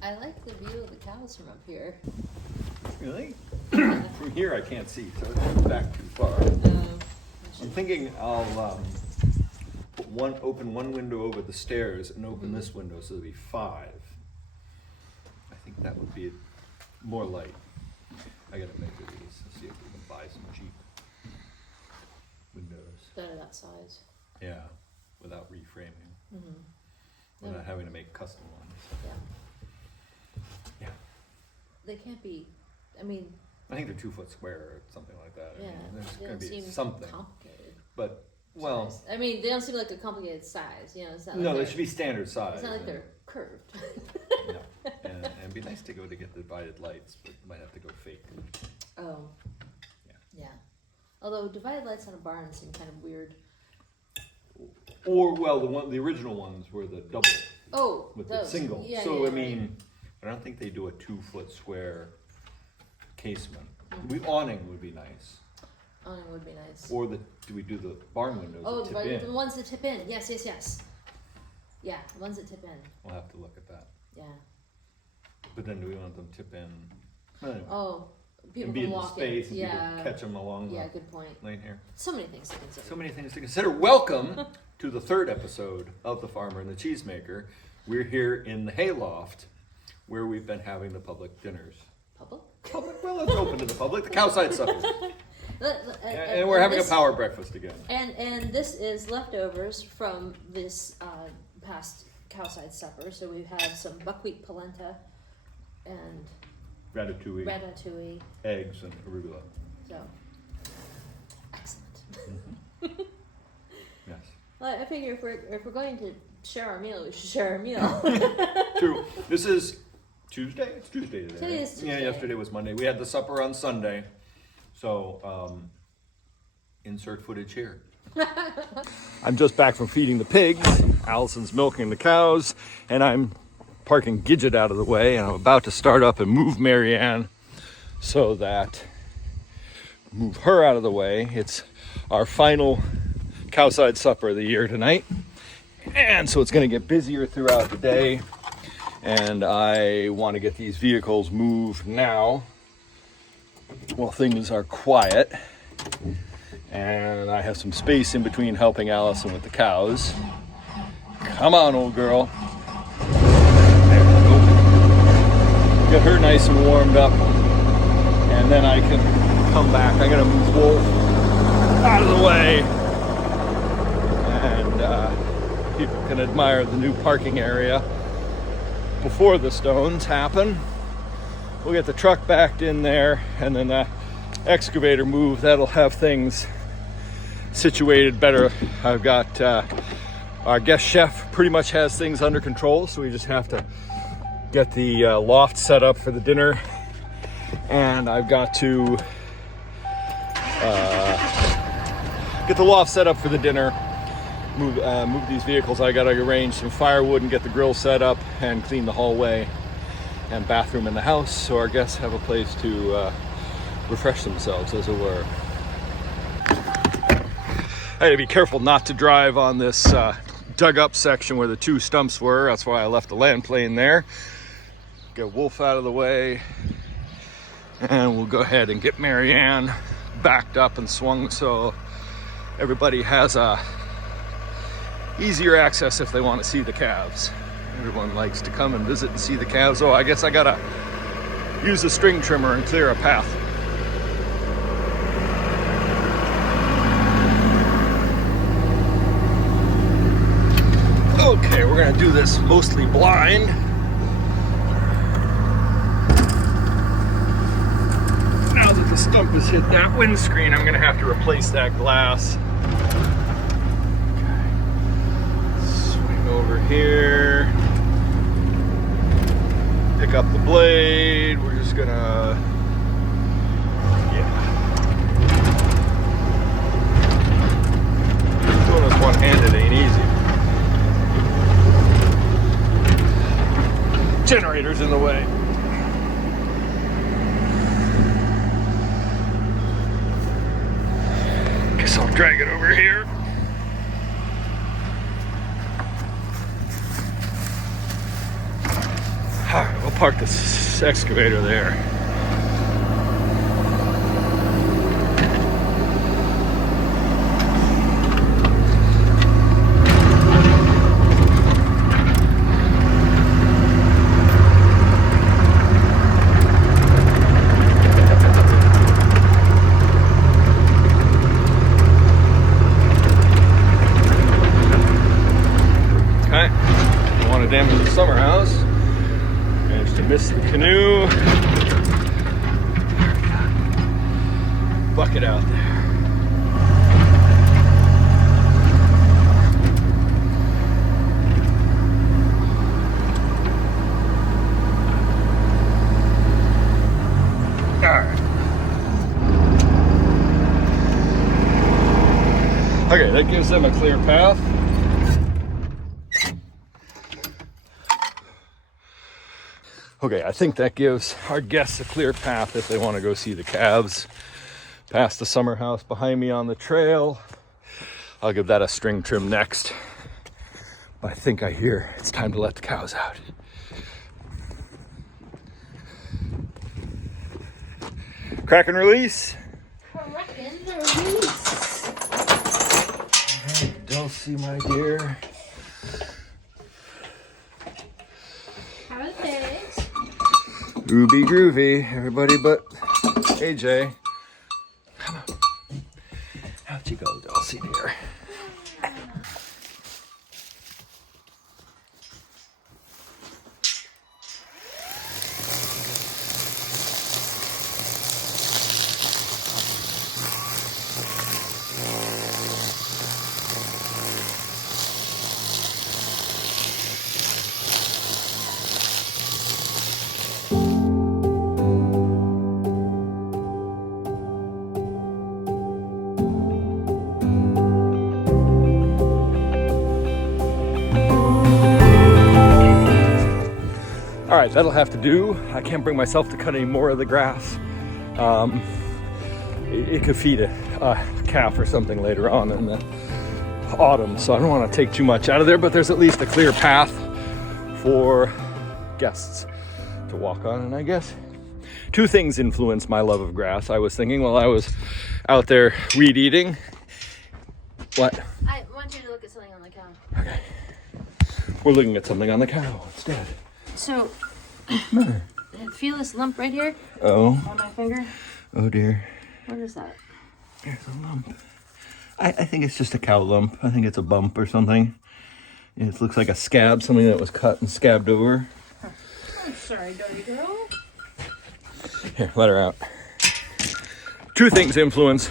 I like the view of the cows from up here. Really? From here I can't see, so it's back too far. I'm thinking I'll open one window over the stairs and open this window, so there'll be 5. I think that would be more light. I gotta measure these and see if we can buy some cheap windows. That are that size. Yeah, without reframing. Mm-hmm. Without having to make custom ones. Yeah. Yeah. They can't be, I mean. I think they're 2 foot square or something like that. Yeah, I mean, there's they gonna don't be seem something. complicated. But, well. Size. I mean, they don't seem like a complicated size, you know, it's not like No, they should be standard size. It's not like they're curved. No, and it'd be nice to go to get the divided lights, but you might have to go fake. Oh. Yeah. Yeah. Although divided lights on a barn seem kind of weird. Or, well, the original ones were the double. Oh, with those. the single. Yeah, so yeah, I mean, I don't think they do a 2 foot square casement. Awning would be nice. Awning would be nice. Or do we do the barn windows? Oh, that tip in? the ones that tip in. Yes, yes, yes. Yeah, the ones that tip in. We'll have to look at that. Yeah. But then do we want them tip in? Anyway. Oh, people and be can in the walk space in. and people catch them along Yeah, the good point. lane here. So many things to consider. So many things to consider. Welcome to the 3rd episode of The Farmer and the Cheesemaker. We're here in the hayloft where we've been having the public dinners. Public? Public? Well, it's open to the public. The Cowside Supper. And we're having a power breakfast again. And this is leftovers from this past Cowside Supper. So we have some buckwheat polenta and Ratatouille, eggs, and arugula. So, excellent. Yes. Well, I figure if we're going to share our meal, we should share our meal. True. This is Tuesday? It's Tuesday today. Today is Tuesday. Yeah, yesterday was Monday. We had the supper on Sunday. So, insert footage here. I'm just back from feeding the pigs. Allison's milking the cows, and I'm parking Gidget out of the way, and I'm about to start up and move Marianne so that move her out of the way. It's our final Cowside Supper of the year tonight, and so it's going to get busier throughout the day, and I want to get these vehicles moved now while things are quiet, and I have some space in between helping Allison with the cows. Come on, old girl. There we go. Get her nice and warmed up, and then I can come back. I'm gonna move Wolf out of the way, and people can admire the new parking area before the stones happen. We'll get the truck backed in there, and then that excavator move. That'll have things situated better. I've got our guest chef pretty much has things under control, so we just have to get the loft set up for the dinner, and I've got to get the loft set up for the dinner, move these vehicles. I gotta arrange some firewood and get the grill set up and clean the hallway and bathroom in the house, so our guests have a place to refresh themselves, as it were. I had to be careful not to drive on this dug up section where the 2 stumps were. That's why I left the land plane there. Get Wolf out of the way, and we'll go ahead and get Marianne backed up and swung so everybody has easier access if they want to see the calves. Everyone likes to come and visit and see the calves. Oh, I guess I gotta use a string trimmer and clear a path. Okay, we're gonna do this mostly blind. Now that the stump has hit that windscreen, I'm gonna have to replace that glass. Okay. Swing over here. Pick up the blade. We're just gonna, doing this one-handed ain't easy. Generator's in the way. Guess I'll drag it over here. Alright, we'll park this excavator there. Damage the summer house. Managed to miss the canoe. Bucket out there. Alright. Okay, that gives them a clear path. Okay, I think that gives our guests a clear path if they want to go see the calves. Past the summer house behind me on the trail. I'll give that a string trim next. But I think I hear it's time to let the cows out. Crack and release. Crack and release. Hey, Dulcie, my dear. How are things? Groovy, groovy. Everybody but AJ. Come on. Out you go, Dulcie, dear. All right, that'll have to do. I can't bring myself to cut any more of the grass. It could feed a calf or something later on in the autumn, so I don't want to take too much out of there, but there's at least a clear path for guests to walk on. And I guess two things influenced my love of grass. I was thinking while I was out there weed eating. What? I want you to look at something on the cow. Okay. We're looking at something on the cow instead. So, feel this lump right here Oh. on my finger? Oh dear. What is that? There's a lump. I think it's just a cow lump. I think it's a bump or something. It looks like a scab, something that was cut and scabbed over. I'm sorry, dirty girl. Here, let her out. Two things influence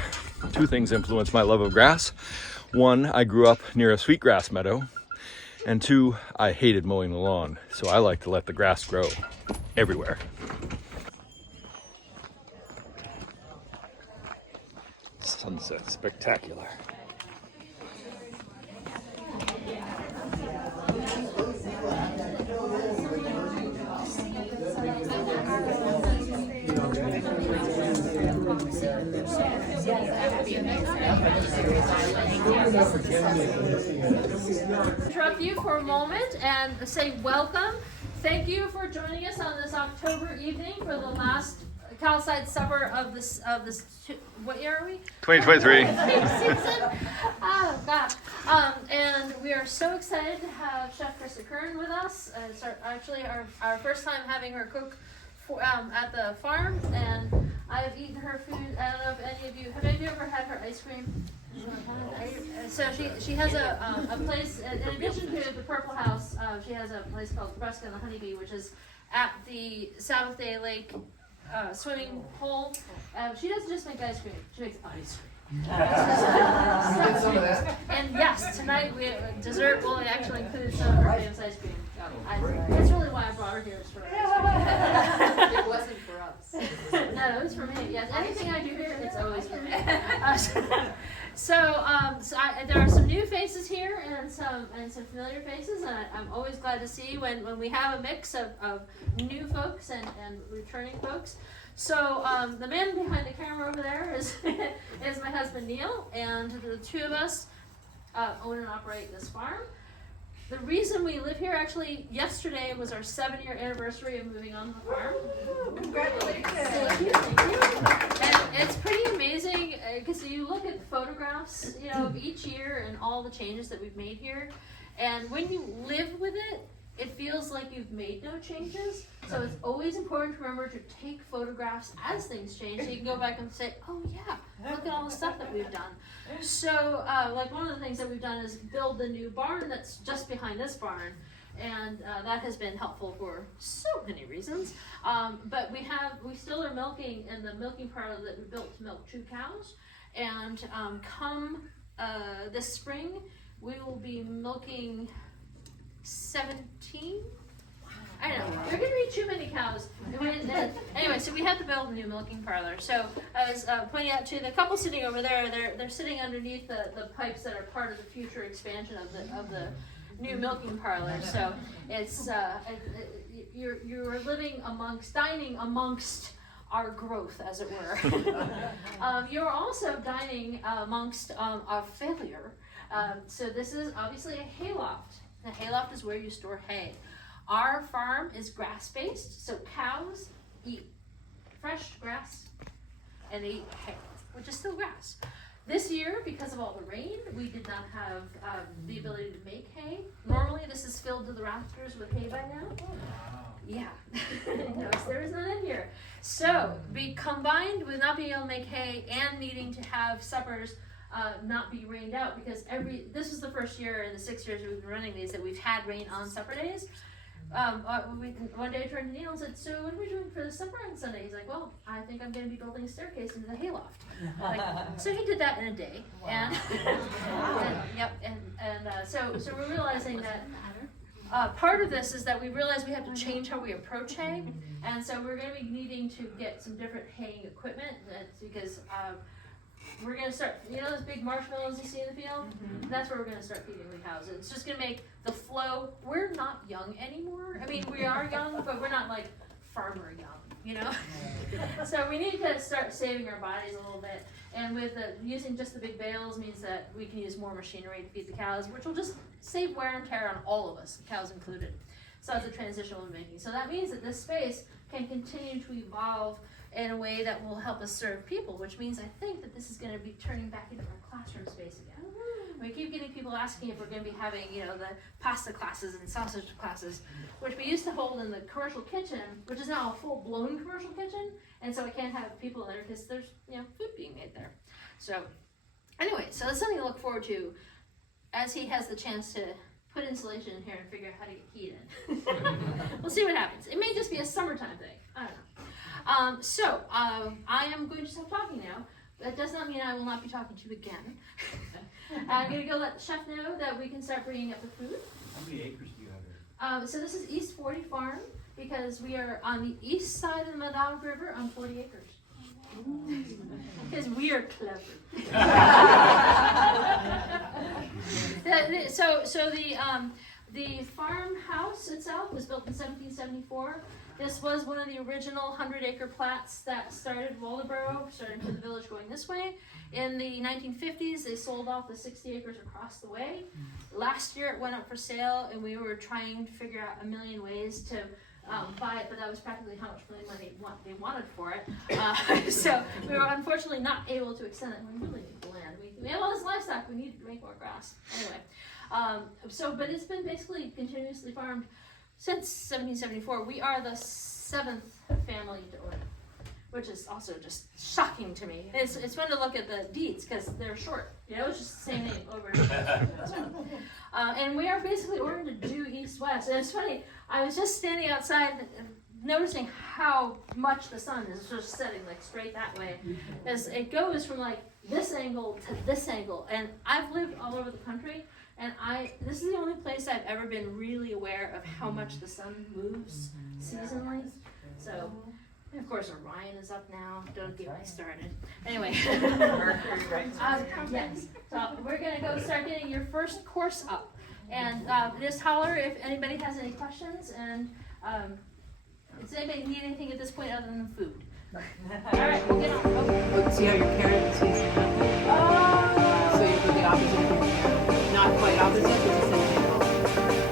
my love of grass. One, I grew up near a sweetgrass meadow. And two, I hated mowing the lawn. So I like to let the grass grow everywhere. Sunset spectacular. Interrupt you for a moment and say welcome. Thank you for joining us on this October evening for the last Cowside Supper of this. What year are we? 2023. Season. Oh God! And we are so excited to have Chef Krista Kern with us. It's actually our first time having her cook at the farm, and I have eaten her food. I don't know if any of you have ever had her ice cream. So she has a place in addition to the Purple House. She has a place called Fresca and the Honeybee, which is at the South Day Lake swimming hole. She doesn't just make ice cream; she makes ice cream. And yes, tonight dessert will actually include some of her famous ice cream. That's really why I brought her here. Is for ice cream. It wasn't for us. No, it was for me. Yes, anything I do here, it's always for me. There are some new faces here and some familiar faces, and I'm always glad to see when we have a mix of new folks and returning folks. So the man behind the camera over there is is my husband Neal, and the two of us own and operate this farm. the reason we live here, actually, yesterday was our 7-year anniversary of moving on the farm. Congratulations. Thank you, thank you. And it's pretty amazing, because you look at photographs, you know, of each year and all the changes that we've made here. And when you live with it, it feels like you've made no changes. So it's always important to remember to take photographs as things change, so you can go back and say, oh yeah, look at all the stuff that we've done. So like one of the things that we've done is build the new barn that's just behind this barn. And that has been helpful for so many reasons. But we still are milking in the milking parlor that we built to milk 2 cows. And come this spring, we will be milking 17. I don't know. There are going to be too many cows. Anyway, so we had to build a new milking parlor. So I was pointing out to the couple sitting over there. They're sitting underneath the pipes that are part of the future expansion of the new milking parlor. So it's you're dining amongst our growth, as it were. You're also dining amongst our failure. So this is obviously a hayloft. The hayloft is where you store hay. Our farm is grass-based, so cows eat fresh grass and they eat hay, which is still grass. This year, because of all the rain, we did not have the ability to make hay. Normally, this is filled to the rafters with hay by now. Yeah, notice there is none in here. So, combined with not being able to make hay and needing to have suppers not be rained out, because this is the first year in the 6 years we've been running these that we've had rain on supper days. One day I turned to Neal and said, so what are we doing for the supper on Sunday? He's like, well, I think I'm going to be building a staircase into the hayloft. So he did that in a day. Wow. So we're realizing that part of this is that we realized we have to change how we approach hay, and so we're going to be needing to get some different haying equipment. That's because we're going to start, you know those big marshmallows you see in the field? Mm-hmm. That's where we're going to start feeding the cows. It's just going to make the flow, we're not young anymore. I mean, we are young, but we're not like farmer young, you know? So we need to start saving our bodies a little bit. And with using just the big bales means that we can use more machinery to feed the cows, which will just save wear and tear on all of us, cows included. So that's a transition we're making. So that means that this space can continue to evolve in a way that will help us serve people, which means I think that this is going to be turning back into our classroom space again. We keep getting people asking if we're going to be having, you know, the pasta classes and sausage classes, which we used to hold in the commercial kitchen, which is now a full-blown commercial kitchen, and so I can't have people in there because there's, you know, food being made there. So anyway, so that's something to look forward to as he has the chance to put insulation in here and figure out how to get heat in. We'll see what happens. It may just be a summertime thing. I don't know. I am going to stop talking now. That does not mean I will not be talking to you again. I'm going to go let the chef know that we can start bringing up the food. How many acres do you have here? So this is East 40 Farm, because we are on the east side of the Madonna River on 40 acres. Because we are clever. The farmhouse itself was built in 1774. This was one of the original 100-acre plats that started Waldoboro, starting from the village going this way. In the 1950s, they sold off the 60 acres across the way. Last year, it went up for sale, and we were trying to figure out a million ways to buy it, but that was practically how much money they wanted for it. So we were unfortunately not able to extend it. We really need the land. We have all this livestock. We need to make more grass. Anyway, but it's been basically continuously farmed since 1774. We are the 7th family to own it, which is also just shocking to me. It's fun to look at the deeds because they're short. You know, it's just the same name over and over. And we are basically ordered to do east-west. And it's funny, I was just standing outside noticing how much the sun is just setting like straight that way. As it goes from like this angle to this angle. And I've lived all over the country, and this is the only place I've ever been really aware of how much the sun moves seasonally. So, and of course Orion is up now. Don't get me started. Anyway. Yes. So we're gonna go start getting your first course up. And just holler if anybody has any questions, and does anybody need anything at this point other than food? All right, we'll get on. Okay. See how your parent is facing that way? So you put the opposite, not quite opposite, but just in the middle.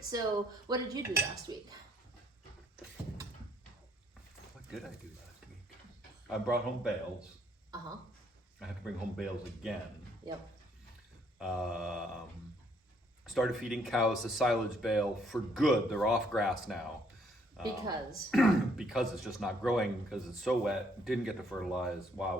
So, what did you do last week? What did I do last week? I brought home bales. Uh-huh. I have to bring home bales again. Yep. Started feeding cows the silage bale for good. They're off grass now. Because? Because it's just not growing because it's so wet. Didn't get to fertilize. Wah.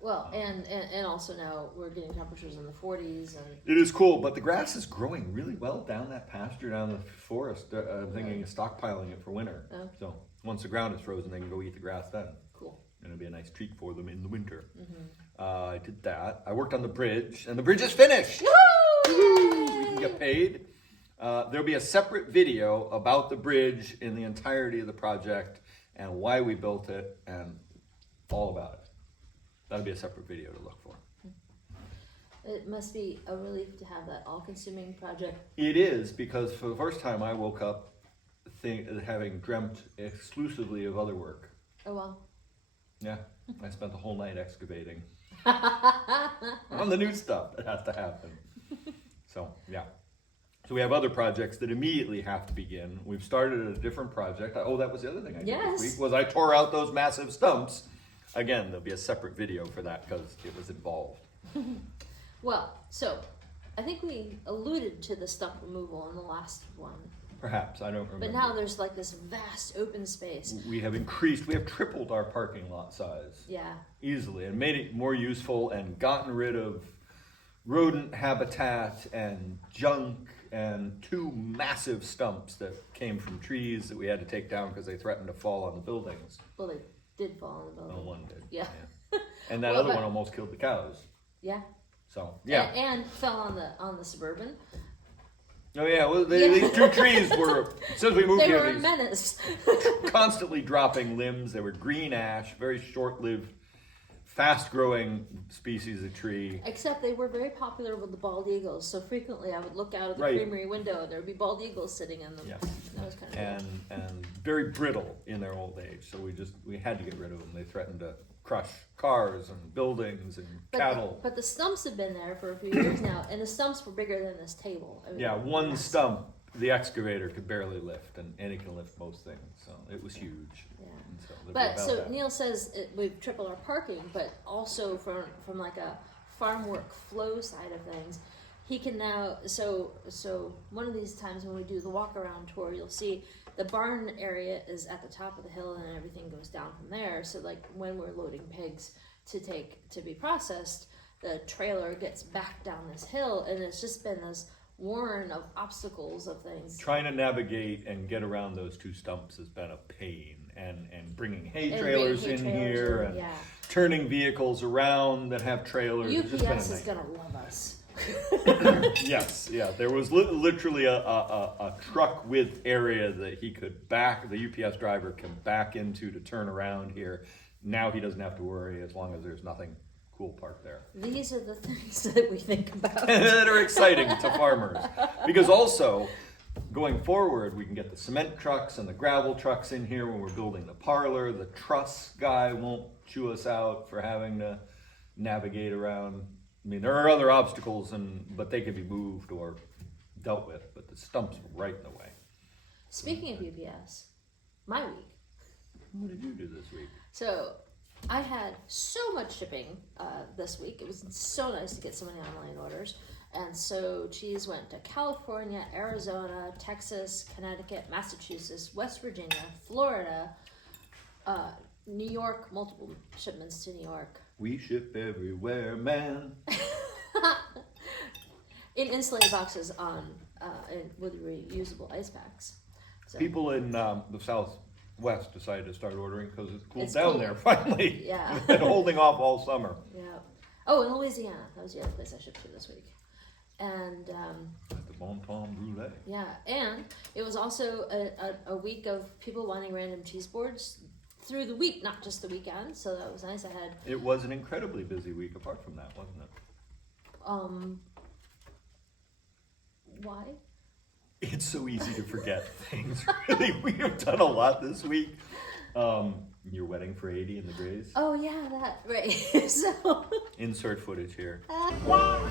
Well, and also now we're getting temperatures in the 40s. And It is cool, but the grass is growing really well down that pasture, down the forest. I'm thinking of stockpiling it for winter. Oh. So once the ground is frozen, they can go eat the grass then. Cool. And it'll be a nice treat for them in the winter. Mm-hmm. I did that. I worked on the bridge, and the bridge is finished. Woo! We can get paid. There'll be a separate video about the bridge in the entirety of the project and why we built it and all about it. That'll be a separate video to look for. It must be a relief to have that all-consuming project. It is, because for the first time I woke up having dreamt exclusively of other work. Oh, well. Yeah, I spent the whole night excavating on the new stuff that has to happen. So, yeah. So we have other projects that immediately have to begin. We've started a different project. That was the other thing I did this week, was I tore out those massive stumps. Again, there'll be a separate video for that because it was involved. Well, so I think we alluded to the stump removal in the last one. Perhaps, I don't remember. But now there's like this vast open space. We have tripled our parking lot size. Yeah. Easily, and made it more useful and gotten rid of rodent habitat and junk and 2 massive stumps that came from trees that we had to take down because they threatened to fall on the buildings. Well, they did fall on the building. Well, one did. Yeah. And that other one almost killed the cows. Yeah. So, yeah. And fell on the Suburban. Oh, yeah. Well, these 2 trees were, since we moved They here, were a menace. constantly dropping limbs. They were green ash, very short-lived, fast-growing species of tree. Except they were very popular with the bald eagles. So frequently I would look out of the creamery window and there would be bald eagles sitting in them. Yes. That was kind of cool. And very brittle in their old age. So we had to get rid of them. They threatened to crush cars and buildings and cattle. But the stumps have been there for a few years now, and the stumps were bigger than this table. I mean, Yeah, one stump the excavator could barely lift, and it can lift most things. So it was huge. Yeah. And So Neil says we've tripled our parking, but also from like a farm work flow side of things, he can now. So one of these times when we do the walk around tour, you'll see the barn area is at the top of the hill, and everything goes down from there. So like when we're loading pigs to be processed, the trailer gets back down this hill, and it's just been this warren of obstacles of things. Trying to navigate and get around those 2 stumps has been a pain, and bringing hay And trailers bringing hay in trailers here, in, and yeah. turning vehicles around that have trailers. It's just been a UPS is nightmare. gonna love us. Yes, yeah. There was literally a truck width area that he could back, the UPS driver can back into to turn around here. Now he doesn't have to worry as long as there's nothing cool parked there. These are the things that we think about. That are exciting to farmers. Because also, going forward, we can get the cement trucks and the gravel trucks in here when we're building the parlor. The truss guy won't chew us out for having to navigate around. I mean, there are other obstacles, but they can be moved or dealt with, but the stumps were right in the way. Speaking of UPS, my week. What did you do this week? So I had so much shipping this week. It was so nice to get so many online orders. And so cheese went to California, Arizona, Texas, Connecticut, Massachusetts, West Virginia, Florida, New York, multiple shipments to New York. We ship everywhere, man. In insulated boxes with reusable ice packs. So, People in the Southwest decided to start ordering because it's cooled It's down cool. there finally. Yeah. It's been holding off all summer. Yeah. Oh, in Louisiana. That was the other place I shipped to this week. And The Bon Ton Brulee. yeah, and it was also a week of people wanting random cheese boards through the week, not just the weekend. So that was nice. I had It was an incredibly busy week apart from that, wasn't it? why? It's so easy to forget things. Really, we have done a lot this week. Your wedding for 80 in the Grays. Oh yeah, that right. So Insert footage here. I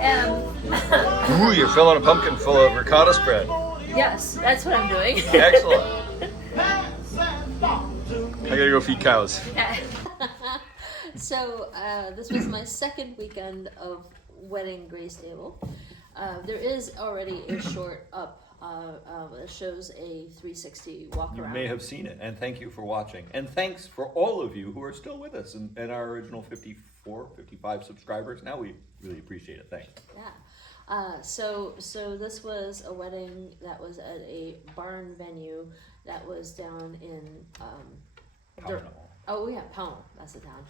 am. Ooh, you're filling a pumpkin full of ricotta spread. Yes, that's what I'm doing. Excellent. I gotta go feed cows. So this was my second weekend of wedding Grace Stable. There is already a short up that shows a 360 walk You around. may have seen it, and thank you for watching. And thanks for all of you who are still with us and our original 54, 55 subscribers. Now we really appreciate it. Thanks. Yeah. So this was a wedding that was at a barn venue that was down in Pownell. Oh yeah, Pownell. That's the town.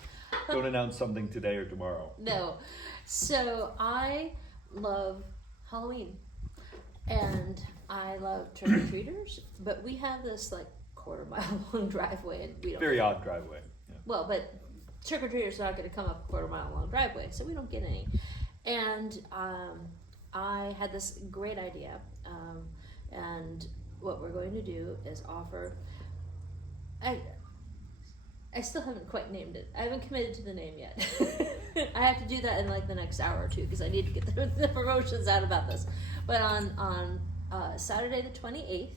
Don't announce something today or tomorrow. No. So I love Halloween. And I love trick-or-treaters, but we have this like quarter-mile long driveway, and we don't. Very odd driveway. Yeah. Well, but trick-or-treaters are not going to come up a quarter-mile long driveway, so we don't get any. And I had this great idea, and what we're going to do is offer. I still haven't quite named it. I haven't committed to the name yet. I have to do that in like the next hour or two because I need to get the promotions out about this. But on Saturday the 28th,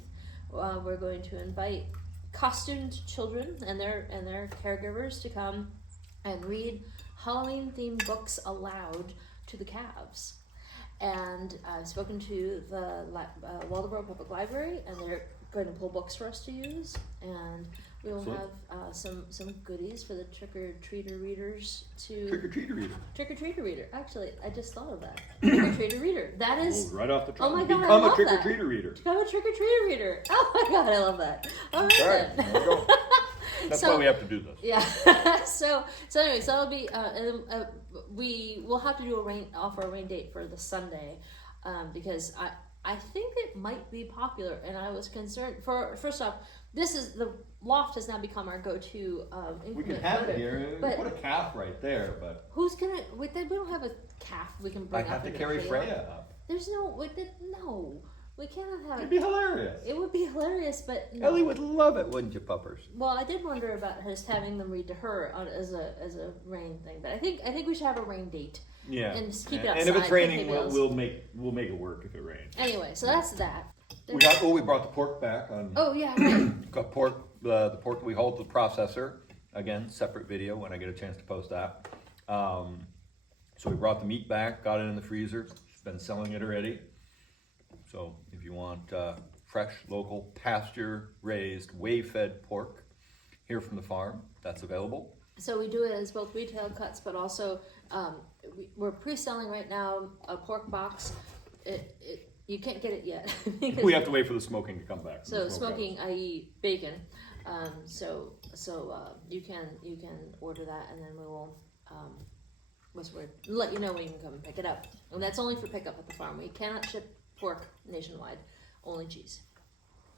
we're going to invite costumed children and their caregivers to come and read Halloween-themed books aloud to the Calves. And I've spoken to the Waldoboro Public Library, and they're going to pull books for us to use, and we will have some goodies for the trick-or-treater readers to... Trick-or-treater reader. Trick-or-treater reader. Actually, I just thought of that. Trick-or-treater reader. That is... Right off the top. Oh my God, I Become a love that. trick-or-treater reader. Become a trick-or-treater reader. Oh my God, I love that. All right, All right, then. there we go. That's why we have to do this. Yeah. so anyway, so that'll be we will have to do offer a rain date for the Sunday, because I think it might be popular, and I was concerned. First off, the loft has now become our go-to inclement We can have weather. it here. But Put a calf right there, but who's gonna? We don't have a calf we can I bring up. have to and carry play Freya on. up. There's no. No. We cannot have It'd be hilarious. It would be hilarious, but no. Ellie would love it, wouldn't you, puppers? Well, I did wonder about just having them read to her as a rain thing, but I think we should have a rain date. Yeah. And just keep it And outside. if it's raining, pigtails. we'll make it work if it rains. Anyway, so that's that. We brought the pork back on. Oh yeah, right. Got pork, the pork that we hold to the processor. Again, separate video when I get a chance to post that. So we brought the meat back, got it in the freezer. Been selling it already. So if you want fresh, local, pasture-raised, whey-fed pork here from the farm, that's available. So we do it as both retail cuts, but also we're pre-selling right now a pork box. You can't get it yet. We have to wait for the smoking to come back. So smoking, i.e. bacon. So you can order that, and then we will let you know when you can come and pick it up. And that's only for pickup at the farm. We cannot ship pork nationwide, only cheese.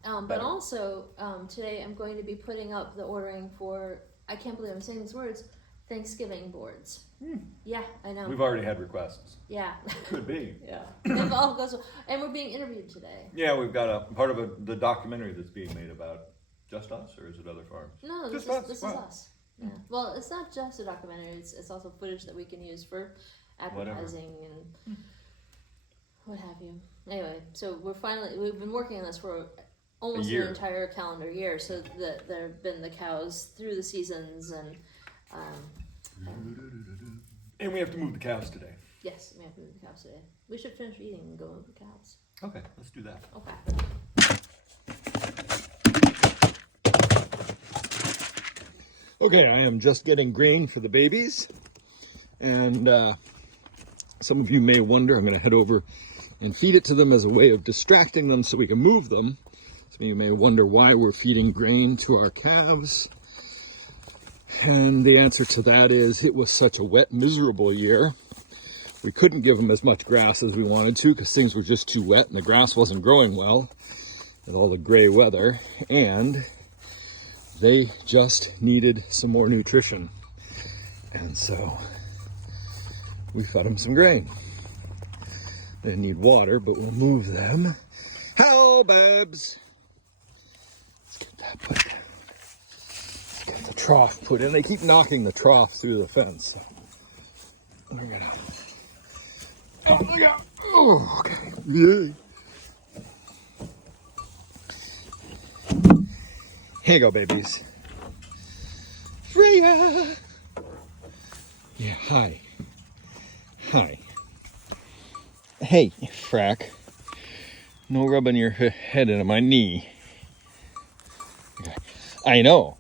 But also today I'm going to be putting up the ordering for, I can't believe I'm saying these words, Thanksgiving boards. Yeah, I know. We've already had requests. Yeah. Could be. Yeah. If all goes well. And we're being interviewed today. Yeah, we've got a part of the documentary that's being made about just us, or is it other farms? No, this is us. Yeah. Well, it's not just a documentary. It's also footage that we can use for advertising and what have you. Anyway, so we've been working on this for almost the entire calendar year. So that there have been the cows through the seasons and. And we have to move the cows today. Yes, we have to move the cows today. We should finish eating and go move the cows. Okay, let's do that. Okay. Okay, I am just getting grain for the babies. And some of you may wonder, I'm going to head over and feed it to them as a way of distracting them so we can move them. Some of you may wonder why we're feeding grain to our calves. And the answer to that is it was such a wet, miserable year. We couldn't give them as much grass as we wanted to because things were just too wet and the grass wasn't growing well with all the gray weather. And they just needed some more nutrition. And so we fed them some grain. They need water, but we'll move them. Hello, babes. Let's get that put? Let's get the trough put in. They keep knocking the trough through the fence. We're gonna. Oh, look out! Oh, okay. Yay. Here you go, babies. Freya! Yeah, hi. Hi. Hey, Frack. No rubbing your head into my knee. I know.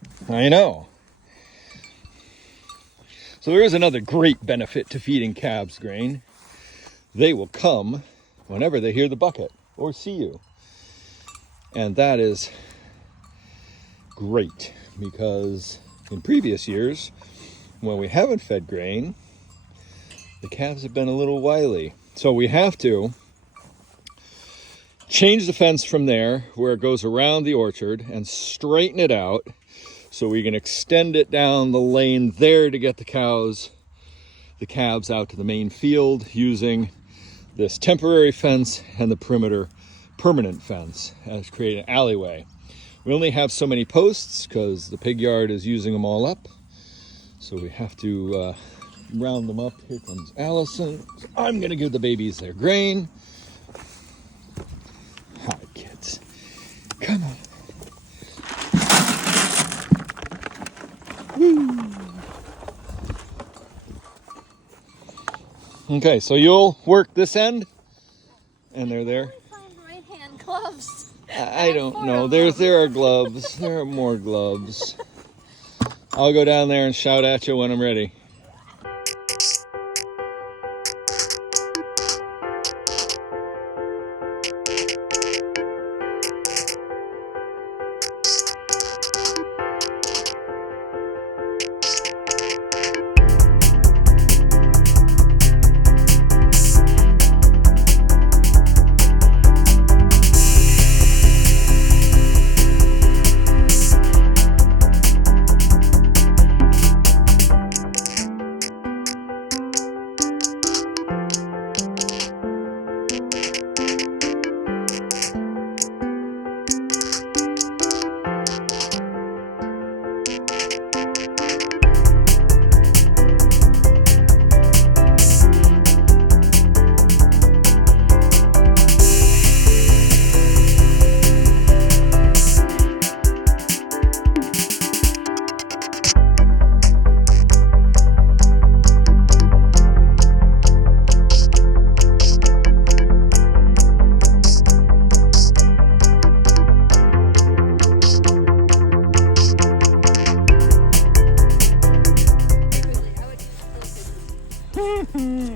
So there is another great benefit to feeding calves grain. They will come whenever they hear the bucket or see you. And that is great because in previous years, when we haven't fed grain, the calves have been a little wily. So we have to change the fence from there where it goes around the orchard and straighten it out so we can extend it down the lane there to get the calves, the calves out to the main field using this temporary fence and the perimeter permanent fence as create an alleyway. We only have so many posts because the pig yard is using them all up. So we have to round them up. Here comes Allison. I'm gonna give the babies their grain. Hi, kids. Come on. Woo. Okay, so you'll work this end, and they're there. Find right hand gloves. I don't know. There are gloves. There are more gloves. I'll go down there and shout at you when I'm ready.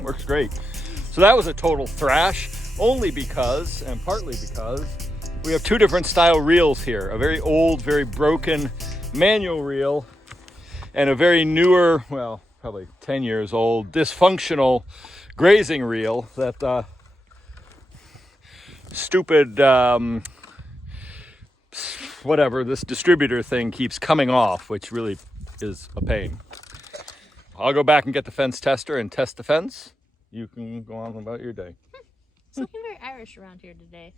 Works great. So that was a total thrash, only because, and partly because, we have two different style reels here. A very old, very broken manual reel, and a very newer, well, probably 10 years old, dysfunctional grazing reel that stupid, whatever, this distributor thing keeps coming off, which really is a pain. I'll go back and get the fence tester and test the fence. You can go on about your day. It's looking very Irish around here today.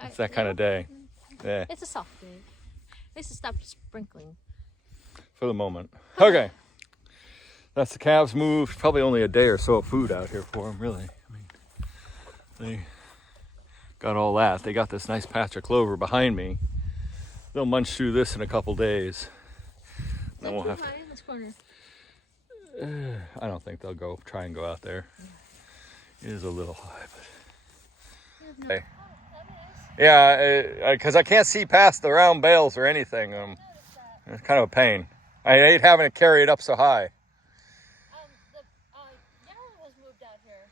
It's that kind of day. Yeah. It's a soft day. At least it stopped sprinkling. For the moment. Okay. That's the calves moved. Probably only a day or so of food out here for them, really. I mean, they got all that. They got this nice patch of clover behind me. They'll munch through this in a couple days. Then we'll have to. In this corner. I don't think they'll try and go out there. It is a little high, but. Okay. Yeah, because I can't see past the round bales or anything. It's kind of a pain. I hate having to carry it up so high. The yarrow has moved out here.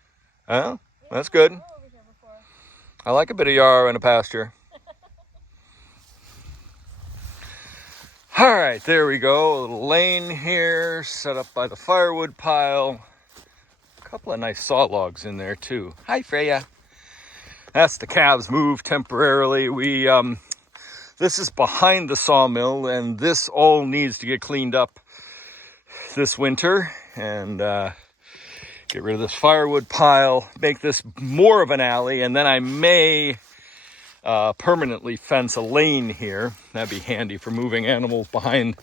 Oh, that's good. Over here before. I like a bit of yarrow in a pasture. All right, there we go. A little lane here, set up by the firewood pile. A couple of nice saw logs in there too. Hi, Freya. That's the calves moved temporarily. This is behind the sawmill, and this all needs to get cleaned up this winter and get rid of this firewood pile, make this more of an alley, and then I may permanently fence a lane here. That'd be handy for moving animals behind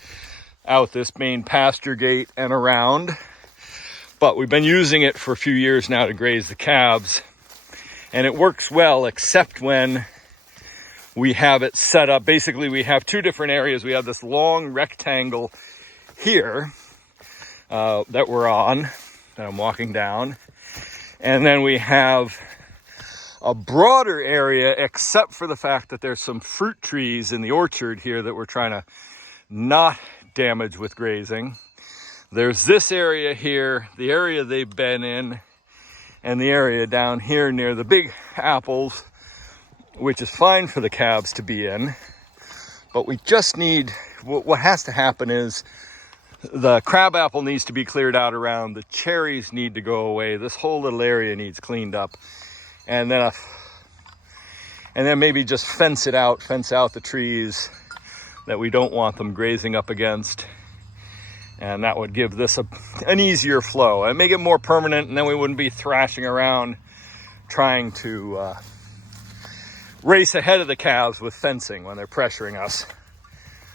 out this main pasture gate and around. But we've been using it for a few years now to graze the calves. And it works well, except when we have it set up. Basically, we have two different areas. We have this long rectangle here that we're on, that I'm walking down. And then we have a broader area, except for the fact that there's some fruit trees in the orchard here that we're trying to not damage with grazing. There's this area here, the area they've been in, and the area down here near the big apples, which is fine for the calves to be in. But we just need, what has to happen is the crabapple needs to be cleared out around, the cherries need to go away, this whole little area needs cleaned up. And then maybe just fence out the trees that we don't want them grazing up against. And that would give this an easier flow and make it more permanent, and then we wouldn't be thrashing around trying to race ahead of the calves with fencing when they're pressuring us.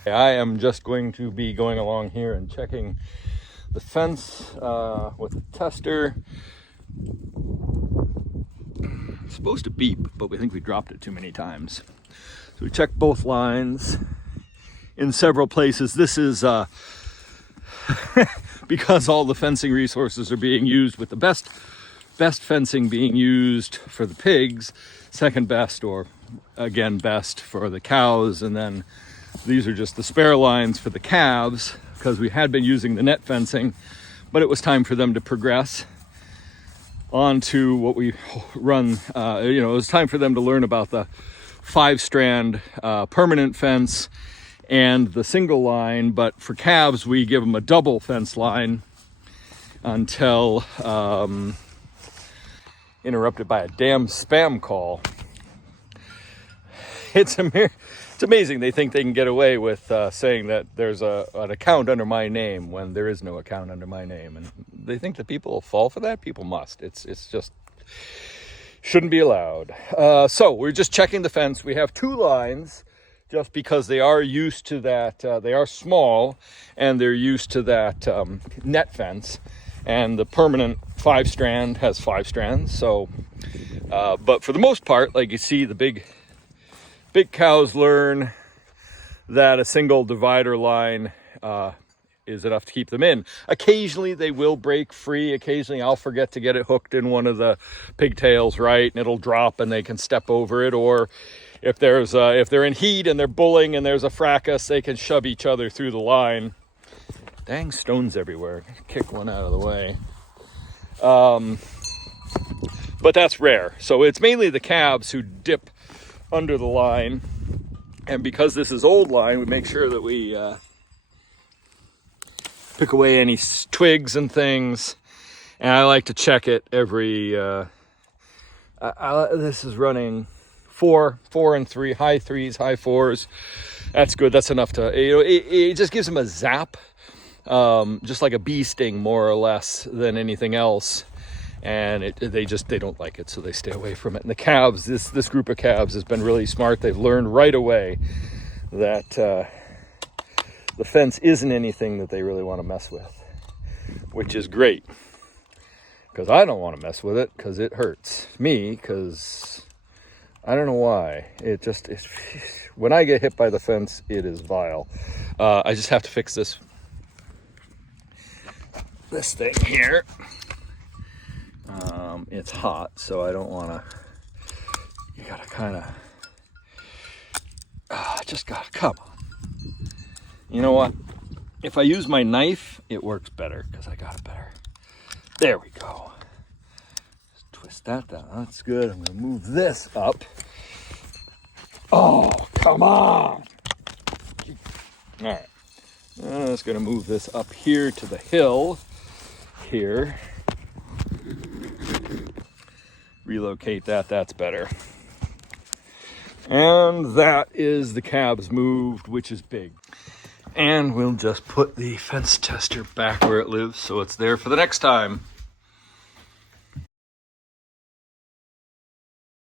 I am just going to be going along here and checking the fence with the tester. It's supposed to beep, but we think we dropped it too many times. So we checked both lines in several places. This is because all the fencing resources are being used, with the best fencing being used for the pigs, second best, or again best for the cows, and then these are just the spare lines for the calves, because we had been using the net fencing, but it was time for them to progress onto what we run. It was time for them to learn about the 5-strand permanent fence and the single line. But for calves, we give them a double fence line until interrupted by a damn spam call. It's amazing. They think they can get away with saying that there's an account under my name when there is no account under my name, and they think that people will fall for that. People must. It's just shouldn't be allowed. So we're just checking the fence. We have 2 lines, just because they are used to that. They are small, and they're used to that net fence. And the permanent 5-strand has 5 strands. So, but for the most part, like you see, the big cows learn that a single divider line is enough to keep them in. Occasionally they will break free. Occasionally I'll forget to get it hooked in one of the pigtails, right, and it'll drop and they can step over it. Or if they're in heat and they're bulling and there's a fracas, they can shove each other through the line. Dang stones everywhere. Kick one out of the way. But that's rare. So it's mainly the calves who dip under the line, and because this is old line, we make sure that we pick away any twigs and things. And I like to check it every this is running 4 and 3, high 3s, high 4s. That's good. That's enough to, it just gives them a zap, just like a bee sting more or less than anything else. And they don't like it, so they stay away from it. And the calves, this group of calves has been really smart. They've learned right away that the fence isn't anything that they really want to mess with, which is great, because I don't want to mess with it, because it hurts me, because I don't know why. When I get hit by the fence, it is vile. I just have to fix this thing here. It's hot, so I don't want to, you gotta kind of, come on. You know what? If I use my knife, it works better, because I got it better. There we go. Just twist that down. That's good. I'm going to move this up. Oh, come on. All right. I'm just going to move this up here to the hill here. Relocate that. That's better. And that is the calves moved, which is big. And we'll just put the fence tester back where it lives, so it's there for the next time.